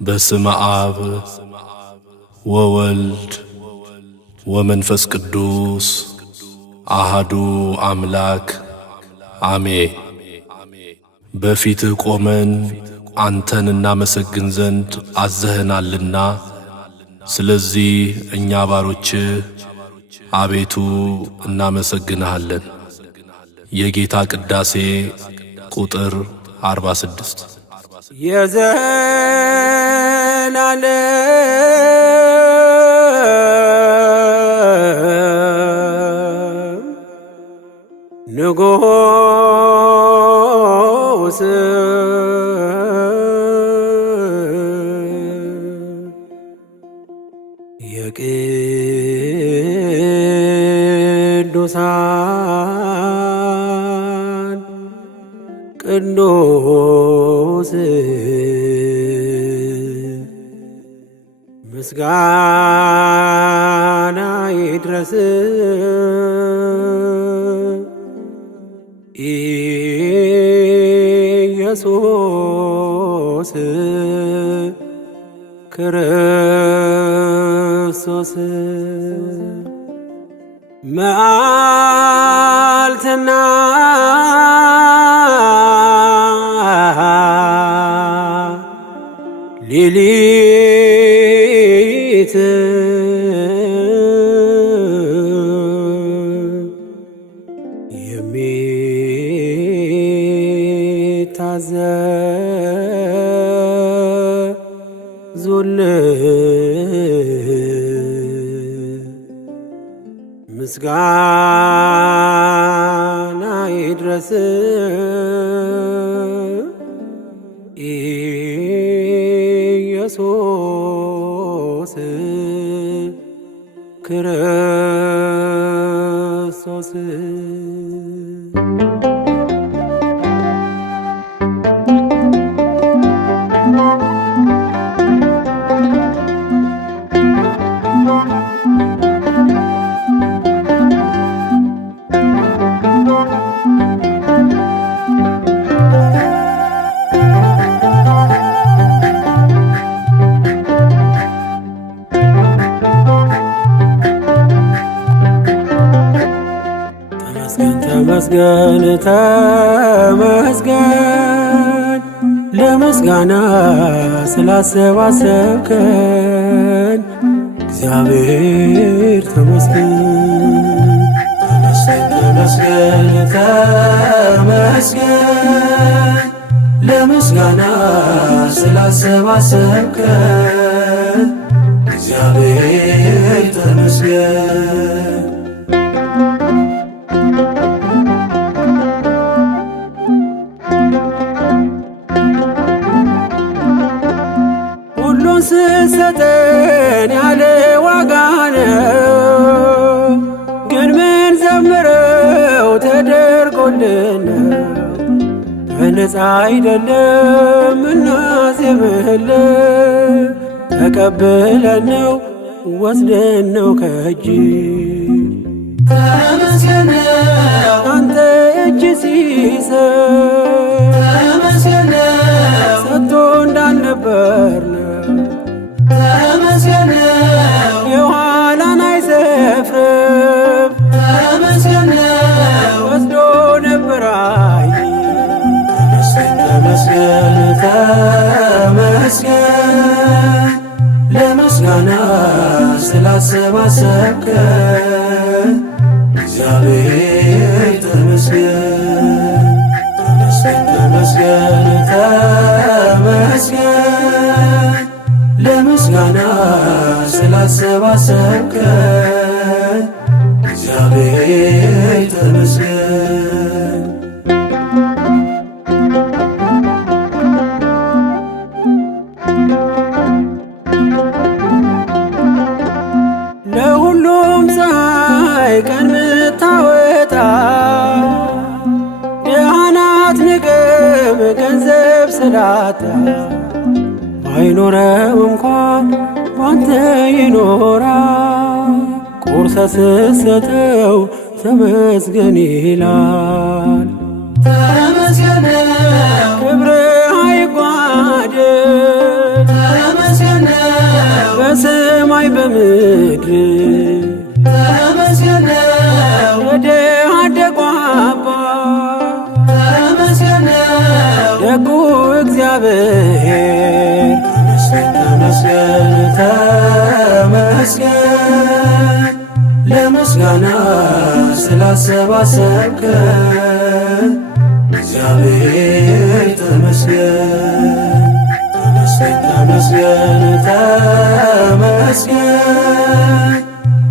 በስመ አብ ወወልድ ወመንፈስ ቅዱስ አሃዱ አምላክ አሜን። በፊትህ ቆመን አንተን እናመሰግን ዘንድ አዘኸናልና፣ ስለዚህ እኛ ባሮችህ አቤቱ እናመሰግንሃለን። የጌታ ቅዳሴ ቁጥር 46 የዘላለም ንጉሥ የቅዱሳን ቅዱስ ምስጋና ይድረስ ኢየሱስ ክርስቶስ። መዓልትና ሌሊት የሚታዘዙልህ ምስጋና ይድረስ ኢየሱስ ክርስቶስ። ተመስገን ተመስገን ለምስጋና ስላሰባሰብከን እግዚአብሔር ተመስገን። ተመስገን ተመስገን ለምስጋና ስላሰባሰብከን እግዚአብሔር ተመስገን። ሁሉን ስትሰጠን ያለ ዋጋ ነው፣ ግን ምን ዘምረው ተደርጎልን በነፃ አይደለም እናዜምህልን። ተቀብለን ነው ወስደን ነው ከእጅ ተመስገን አንተ እጅ ሲሰጥ ተመስገን ሰጥቶ እንዳልነበር ተመስገን የኋላን አይሰፍርም ተመስገን ወስዶ ነበር አይ ተመስገን ተመስገን ለምስጋና ስላሰባሰብከን እግዚአብሔር ተመስገን። ተመስገን ተመስገን ለምስጋና ስላሰባሰብከን እግዚአብሔር ተመስገን። ለሁሉም ፀሐይ ቀን ምታወጣ የአናት ንቅም ገንዘብ ስላጣ ባይኖረው እንኳን ባንተ ይኖራል። ቁርሰ ስትሰጠው ተመስገን ይላል። ተመስገን ክብር አይጓደል በሰማይ በምድር ተመስገን ነው የድሃ አደጉ አባት ተመስገን ነው ደጉ እግዚአብሔር ተመስገን ተመስገን ለምስጋና ስላሰባሰብከን እግዚአብሔር ተመስገን ተመስገን ተመስገን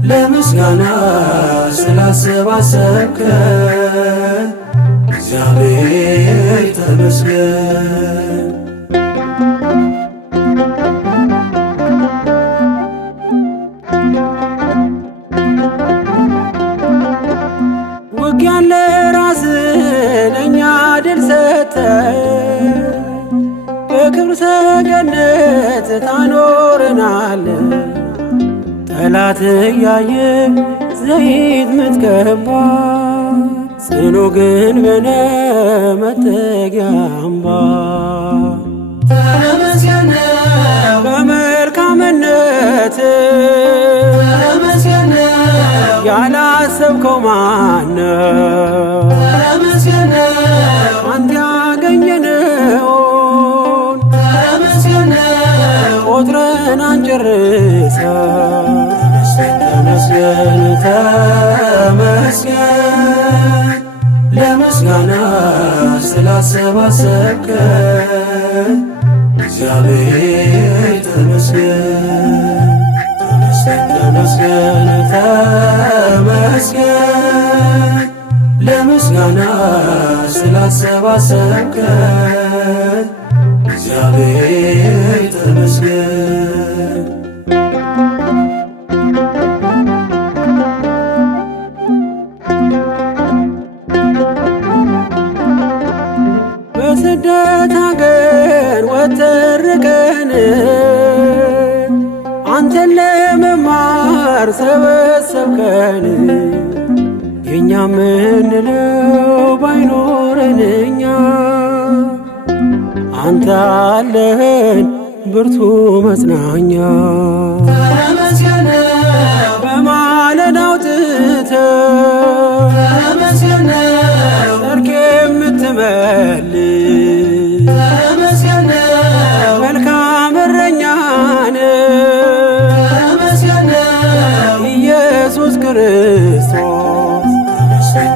ለምስጋና ስላሰባሰብከን እግዚአብሔር ተመስገን ውጊያን ለራስህ ለእኛ ድል ሰጠህ በክብር ሰገነት ታኖረናለህ ጠላት እያየ ዘይት ምትቀባ ጽኑ ግንብ ነህ መጠጊያ አምባ ተመስገን ነው በመልካምነት ተመስገን ነው ያላሰብከው ማነው? ተመስገን ነው አንተ ያገኘነውን ተመስገን ነው ቆጥረን አንጨርሰው። ተመስገን ተመስገን ለምስጋና ስላሰባሰብከን እግዚአብሔር ተመስገን ተመስገን ተመስገን ለምስጋና ስላሰባሰብከን እግዚአብሔር ተመስገን በስደት አገር ወተርቀን አንተን ለመማር ሰበሰብከን የእኛ ምንለው ባይኖረን እኛ አንተ አለህን ብርቱ መጽናኛ ተመስገን ነው በማለዳ አውጥተህ ተመስገን ነው ሰርክ የምትመልስ ተመስገን ነው መልካም እረኛ ነህ ተመስገን ነው ኢየሱስ ክርስቶስ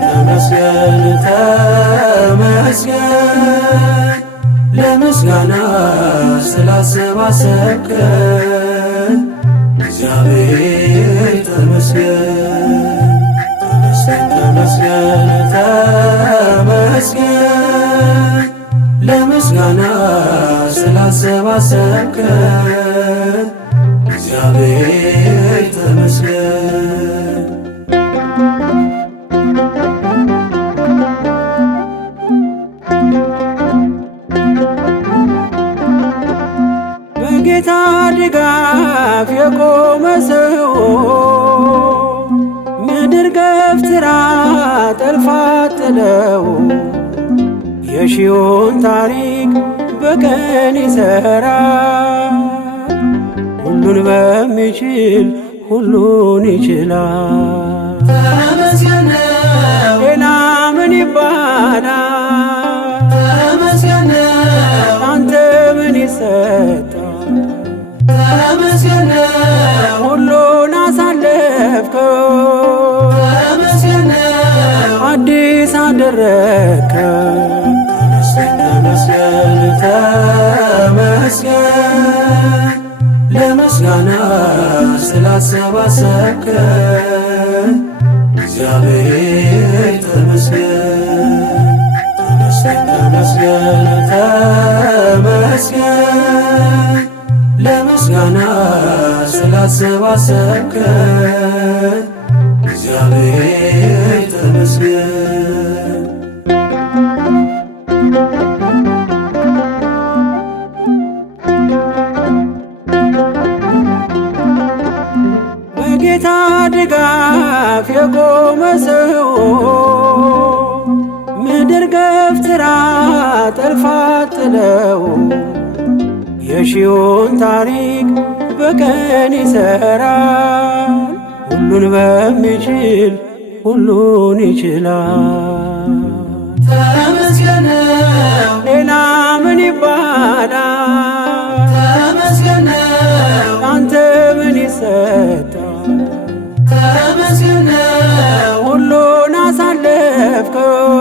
ተመስገን ተመስገን ለምስጋና ስላሰባሰብከን እግዚአብሔር ተመስገን ተመስገን ተመስገን ለምስጋና ስላሰባሰብከን እግዚአብሔር ተመስገን በጌታ ድጋፍ የቆመ ሰው ምድር ገፍትራ ጠልፋ ጥለው የሺውን ታሪክ በቀን ይሠራል። ሁሉን በሚችል ሁሉን ይችላል። ተመስገን ነው ሌላ ምን ይባላል? ተመስገን ነው አንተ ምን ይሰጣል? ተመስገን ነው ሁሉን አሳለፍከው ተመስገን ነው አዲስ አደረግከው። ተመስገን ተመስገን ለምስጋና ስላሰባሰብከን እግዚአብሔር ተመስገን ተመስገን ተመስገን ለምስጋና ስላሰባሰብከን እግዚአብሔር ተመስገን በጌታ ድጋፍ የቆመ ሰው ምድር ገፍትራ ጠልፋ ጥለው የሺውን ታሪክ በቀን ይሰራል። ሁሉን በሚችል ሁሉን ይችላል። ተመስገን ሌላ ምን ይባላል? ተመስገን አንተ ምን ይሰጣል? ተመስገን ሁሉን አሳለፍከው፣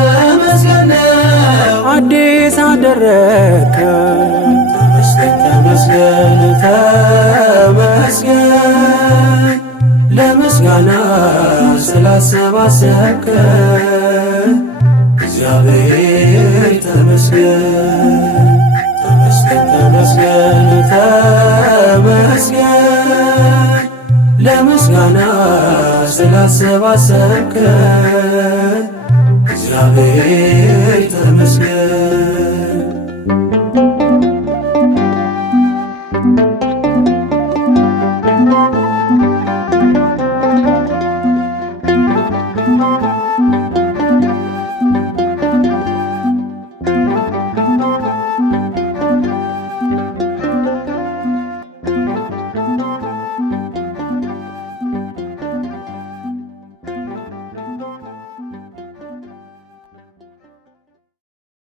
ተመስገን አዲስ አደረግከው። ተመስገን ተመስገን ለምስጋና ስላሰባሰብከን እግዚአብሔር ተመስገን። ተመስገን ተመስገን ተመስገን ለምስጋና ስላሰባሰብከን እግዚአብሔር